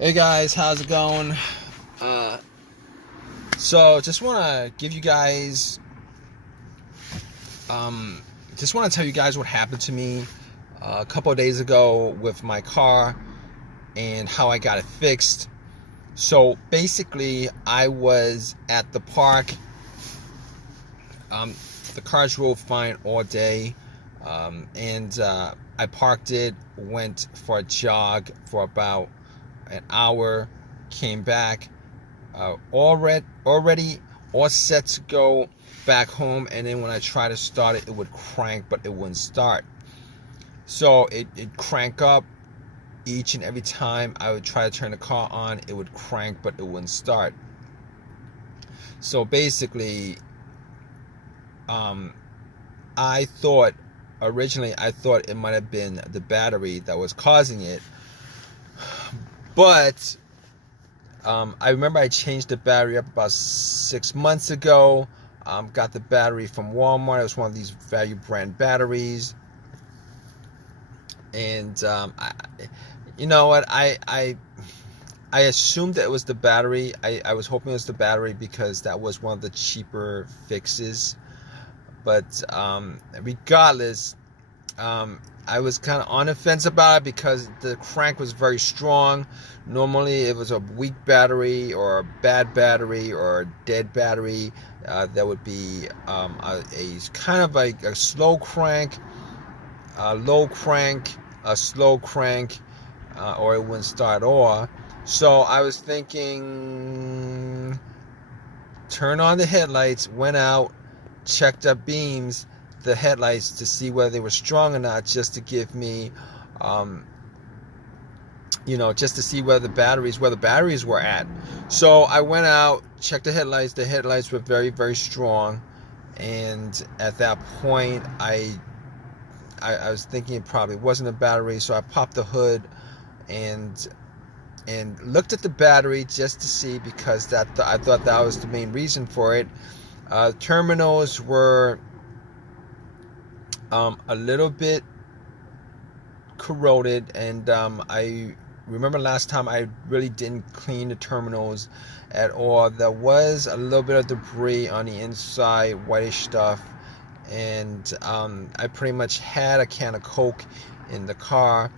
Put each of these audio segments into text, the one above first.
Hey guys, how's it going? Uh, so just want to give you guys, um, just want to tell you guys what happened to me a couple of days ago with my car and how I got it fixed. So basically, I was at the park. Um, the car drove fine all day, and I parked it, went for a jog for about an hour, came back. Already all set to go back home, and then when I try to start it, it would crank, but it wouldn't start. So it crank up each and every time I would try to turn the car on. It would crank, but it wouldn't start. So basically, um, I thought originally it might have been the battery that was causing it, but I remember I changed the battery up about 6 months ago. Got the battery from Walmart. It was one of these value brand batteries. And you know what? I assumed that it was the battery. I was hoping it was the battery because that was one of the cheaper fixes. But regardless, I was kind of on the fence about it because the crank was very strong. Normally, it was a weak battery or a bad battery or a dead battery. That would be a kind of like a slow crank, a low crank, a slow crank, or it wouldn't start off. So I was thinking, turn on the headlights, went out, checked up the headlights to see whether they were strong or not, just to give me, just to see where the batteries were at. So I went out, checked the headlights. The headlights were very, very strong, and at that point, I was thinking it probably wasn't a battery. So I popped the hood and looked at the battery just to see, because I thought that was the main reason for it. Terminals were a little bit corroded, and I remember last time I really didn't clean the terminals at all. There was a little bit of debris on the inside, whitish stuff, and I pretty much had a can of Coke in the car,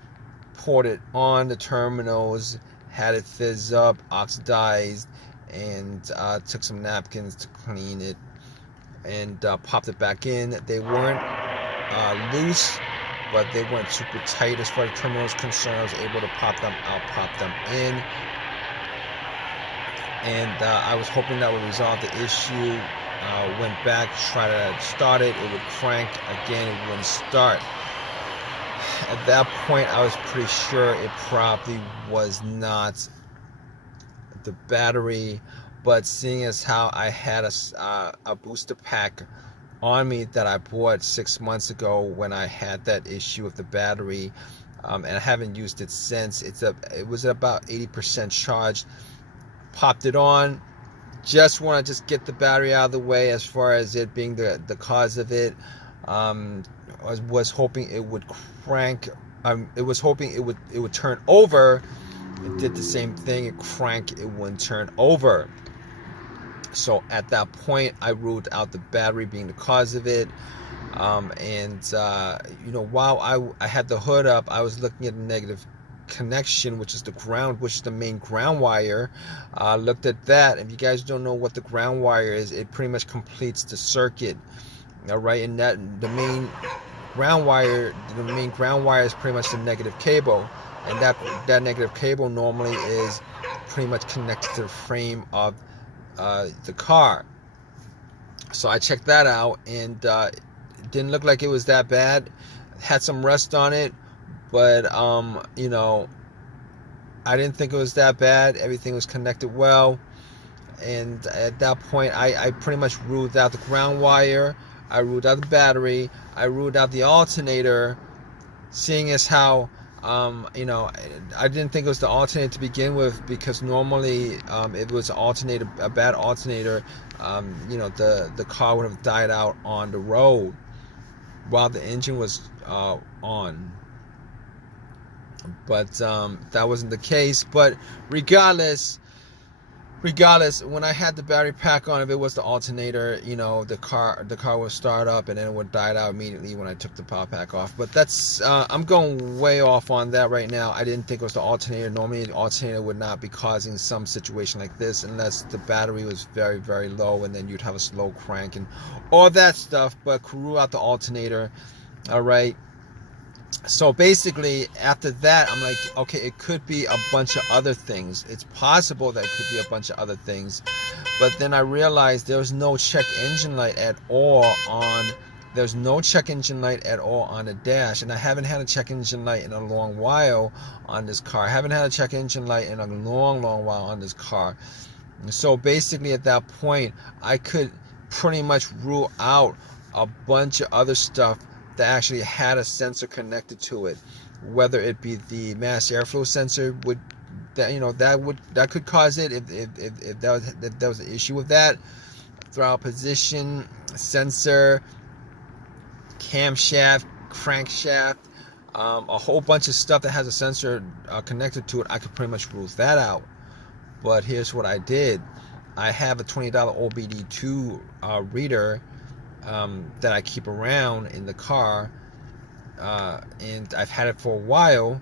poured it on the terminals, had it fizz up, oxidized, and took some napkins to clean it, and popped it back in. They weren't loose, but they weren't super tight as far as the terminal is concerned. I was able to pop them out, pop them in, and I was hoping that would resolve the issue. Went back, tried to start it, it would crank again, it wouldn't start. At that point, I was pretty sure it probably was not the battery, but seeing as how I had a booster pack on me that I bought 6 months ago when I had that issue with the battery, and I haven't used it since. It was about 80% charged. Popped it on. Just want to just get the battery out of the way as far as it being the cause of it. I was hoping it would crank. It was hoping it would turn over. It did the same thing. It cranked. It wouldn't turn over. So at that point, I ruled out the battery being the cause of it. While I had the hood up, I was looking at the negative connection, which is the ground, which is the main ground wire. Looked at that. If you guys don't know what the ground wire is, it pretty much completes the circuit. All right, and the main ground wire is pretty much the negative cable, and that negative cable normally is pretty much connected to the frame of the car. So I checked that out, and it didn't look like it was that bad. It had some rust on it, but I didn't think it was that bad. Everything was connected well, and at that point, I pretty much ruled out the ground wire. I ruled out the battery. I ruled out the alternator, seeing as how I didn't think it was the alternator to begin with, because normally if it was a bad alternator, the car would have died out on the road while the engine was on. but that wasn't the case. But regardless, when I had the battery pack on, if it was the alternator, the car would start up and then it would die out immediately when I took the power pack off. But that's I'm going way off on that right now. I didn't think it was the alternator. Normally the alternator would not be causing some situation like this unless the battery was very, very low, and then you'd have a slow crank and all that stuff. But rule out the alternator. All right. So basically, after that, I'm like, okay, it could be a bunch of other things. It's possible that it could be a bunch of other things. But then I realized there's no check engine light at all on the dash. And I haven't had a check engine light in a long while on this car. I haven't had a check engine light in a long, long while on this car. So basically at that point, I could pretty much rule out a bunch of other stuff that actually had a sensor connected to it, whether it be the mass airflow sensor that could cause it if there was an issue with that, throttle position sensor, camshaft, crankshaft, a whole bunch of stuff that has a sensor connected to it. I could pretty much rule that out. But here's what I did. I have a $20 OBD2 reader that I keep around in the car, and I've had it for a while.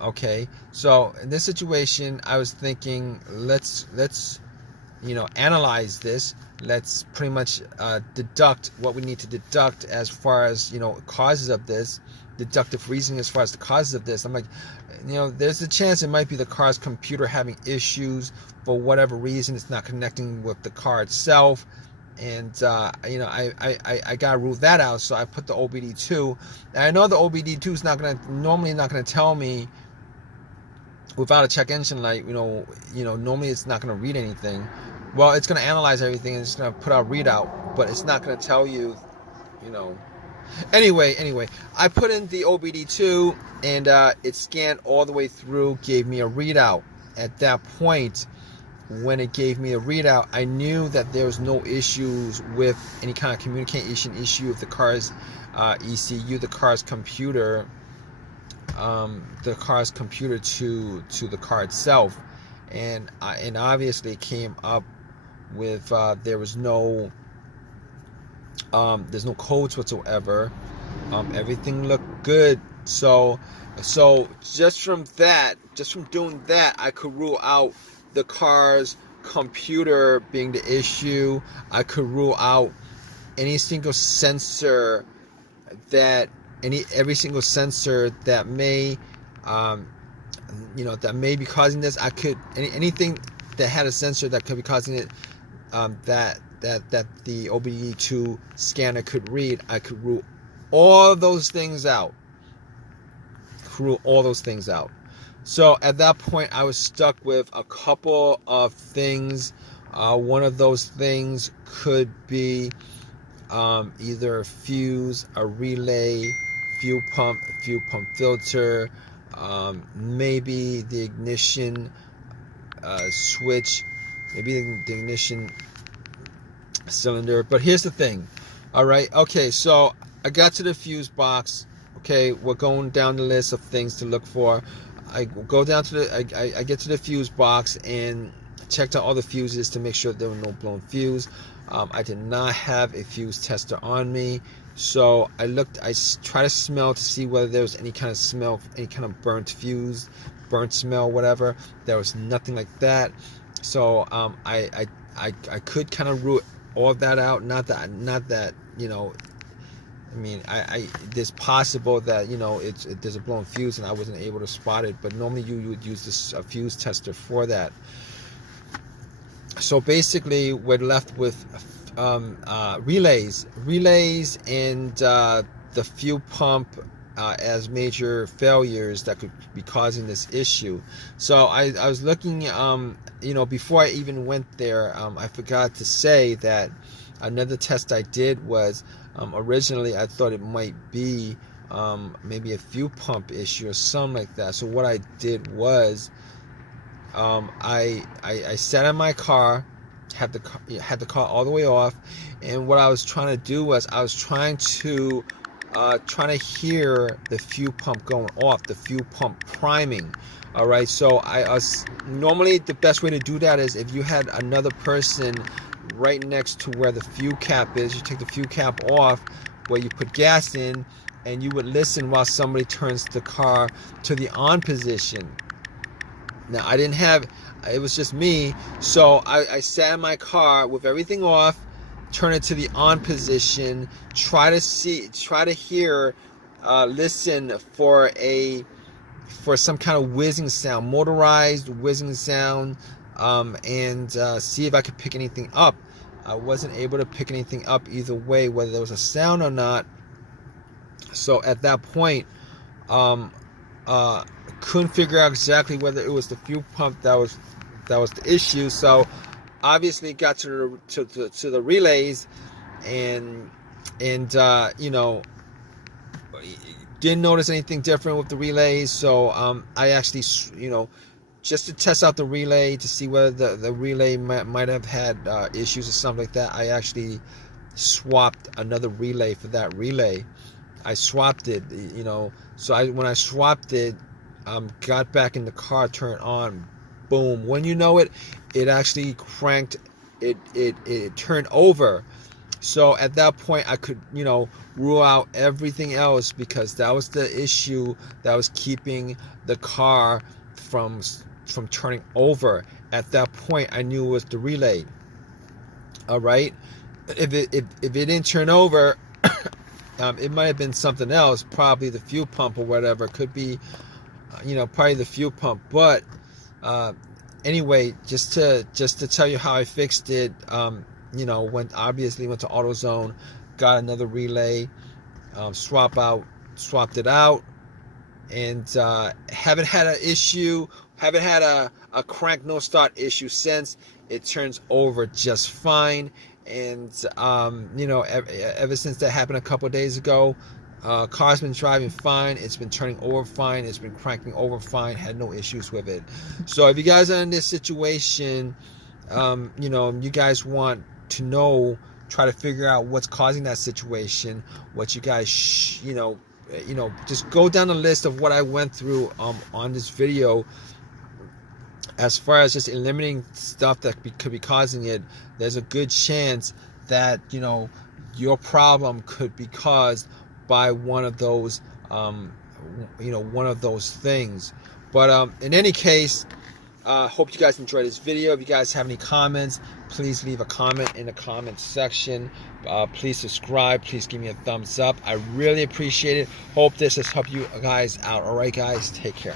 Okay, so in this situation, I was thinking, let's analyze this. Let's pretty much deduct what we need to deduct as far as causes of this, deductive reasoning as far as the causes of this. I'm like, there's a chance it might be the car's computer having issues for whatever reason. It's not connecting with the car itself. And I gotta rule that out. So I put the OBD2. And I know the OBD2 is normally not gonna tell me without a check engine light. Normally it's not gonna read anything. Well, it's gonna analyze everything and it's gonna put out readout, but it's not gonna tell you. Anyway, I put in the OBD2 and it scanned all the way through, gave me a readout. At that point, when it gave me a readout, I knew that there was no issues with any kind of communication issue with the car's ECU, the car's computer to the car itself, and obviously it came up with there's no codes whatsoever. Everything looked good. So just from doing that, I could rule out the car's computer being the issue. I could rule out any single sensor every single sensor that may that may be causing this. I could anything that had a sensor that could be causing it, that the OBD2 scanner could read. I could rule all those things out. So at that point, I was stuck with a couple of things. One of those things could be either a fuse, a relay, fuel pump filter, maybe the ignition switch, maybe the ignition cylinder. But here's the thing. All right. Okay. So I got to the fuse box. Okay. We're going down the list of things to look for. I go down to I get to the fuse box and checked out all the fuses to make sure there were no blown fuse. I did not have a fuse tester on me, so I tried to smell to see whether there was any kind of smell, any kind of burnt fuse, burnt smell, whatever. There was nothing like that. So I could kind of rule all of that out. Not that I mean, there's possible that there's a blown fuse and I wasn't able to spot it, but normally you would use a fuse tester for that. So basically, we're left with relays, and the fuel pump as major failures that could be causing this issue. So I was looking, before I even went there, I forgot to say that another test I did was. Originally, I thought it might be maybe a fuel pump issue or something like that. So what I did was I sat in my car, had the car all the way off, and what I was trying to do was I was trying to trying to hear the fuel pump going off, the fuel pump priming. All right, so normally the best way to do that is if you had another person right next to where the fuel cap is. You take the fuel cap off where you put gas in, and you would listen while somebody turns the car to the on position. Now, I didn't have, it was just me, so I sat in my car with everything off, turn it to the on position, try to hear, listen for some kind of whizzing sound, motorized whizzing sound, and see if I could pick anything up. I wasn't able to pick anything up either way, whether there was a sound or not. So at that point, couldn't figure out exactly whether it was the fuel pump that was the issue. So obviously got to the relays, and you know, didn't notice anything different with the relays. So I actually, you know, just to test out the relay to see whether the relay might have had issues or something like that, I actually swapped another relay for that relay. I swapped it, you know. So when I swapped it, got back in the car, turned on, boom. When you know it, it actually cranked. It turned over. So at that point, I could, you know, rule out everything else, because that was the issue that was keeping the car from turning over. At that point, I knew it was the relay. All right, if it didn't turn over, it might have been something else, probably the fuel pump or whatever. Could be, you know, probably the fuel pump. But anyway, just to tell you how I fixed it, you know, went to AutoZone, got another relay, swapped it out, and haven't had an issue, haven't had a crank no start issue since. It turns over just fine. And you know, ever since that happened a couple of days ago, car's been driving fine. It's been turning over fine. It's been cranking over fine. Had no issues with it. So if you guys are in this situation, you know, you guys want to know, try to figure out what's causing that situation, what you guys you know, just go down the list of what I went through on this video, as far as just eliminating stuff that could be causing it. There's a good chance that, you know, your problem could be caused by one of those you know, one of those things. But in any case, hope you guys enjoyed this video. If you guys have any comments, please leave a comment in the comment section. Please subscribe. Please give me a thumbs up. I really appreciate it. Hope this has helped you guys out. All right, guys, take care.